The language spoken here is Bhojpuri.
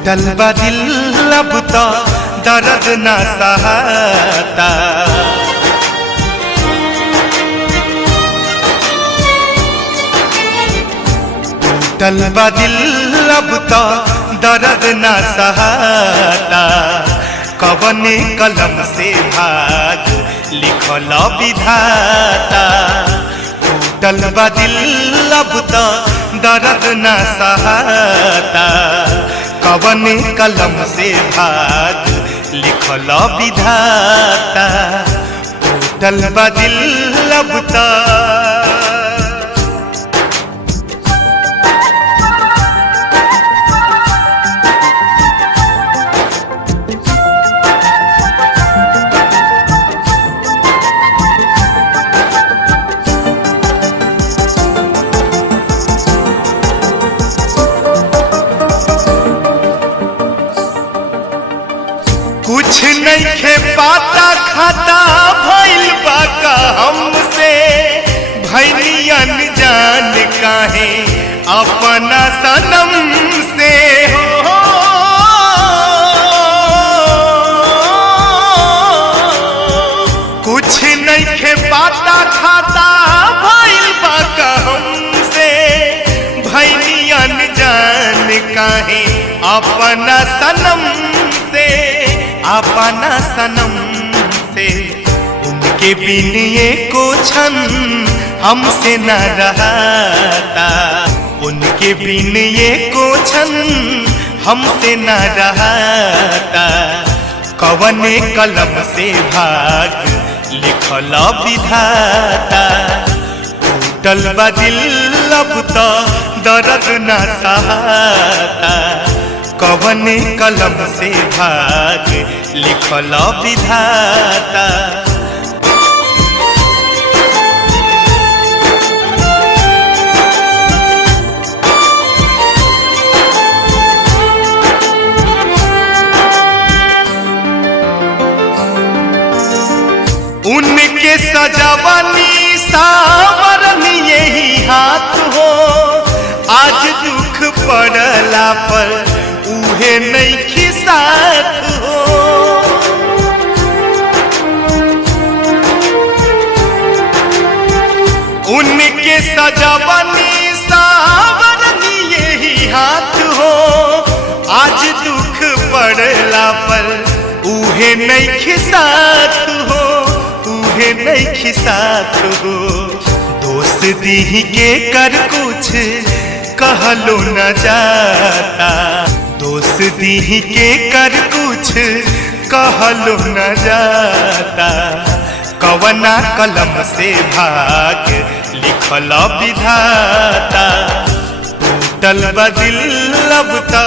टूटल बा दिल अब तो दर्द ना सहाता। टूटल बा दिल अब तो दर्द ना सहाता। कवने कलम से भाग लिखल विधाता। टूटल बा दिल अब तो दर्द ना सहाता। कवने कलम से भाग लिखल विधाता। टूटल बा दिल अब तो कुछ नहीं खे पाता खाता भइल बा का हमसे। भइनी अनजान काहे अपना सनम से हो। कुछ नहीं खे पाता खाता भइल बा का हमसे। भइनी अनजान काहे अपना सनम से। अपना सनम से उनके बिन एको क्षण हमसे न रहता। उनके बिन एको क्षण हमसे न रहता। कवने कलम से भाग लिखल विधाता। टूटल बा दिल अब तो दर्द न सहाता। कवने कलम से भाग लिखल विधाता। उनके सजावनी सावरनी यही हाथ हो। आज दुख पड़ला पर उहे नहीं साथ हो। उनके सजावनी सावरनी यही हाथ हो। आज दुख पड़ला पर उहे नहीं साथ हो। उहे नहीं साथ हो। दोस्त दी के कर कुछ कहलो न जाता। दोस्ती के कर कुछ कहलो न जाता। कवना कलम से भाग लिखल विधाता। टूटल बा दिल अब तो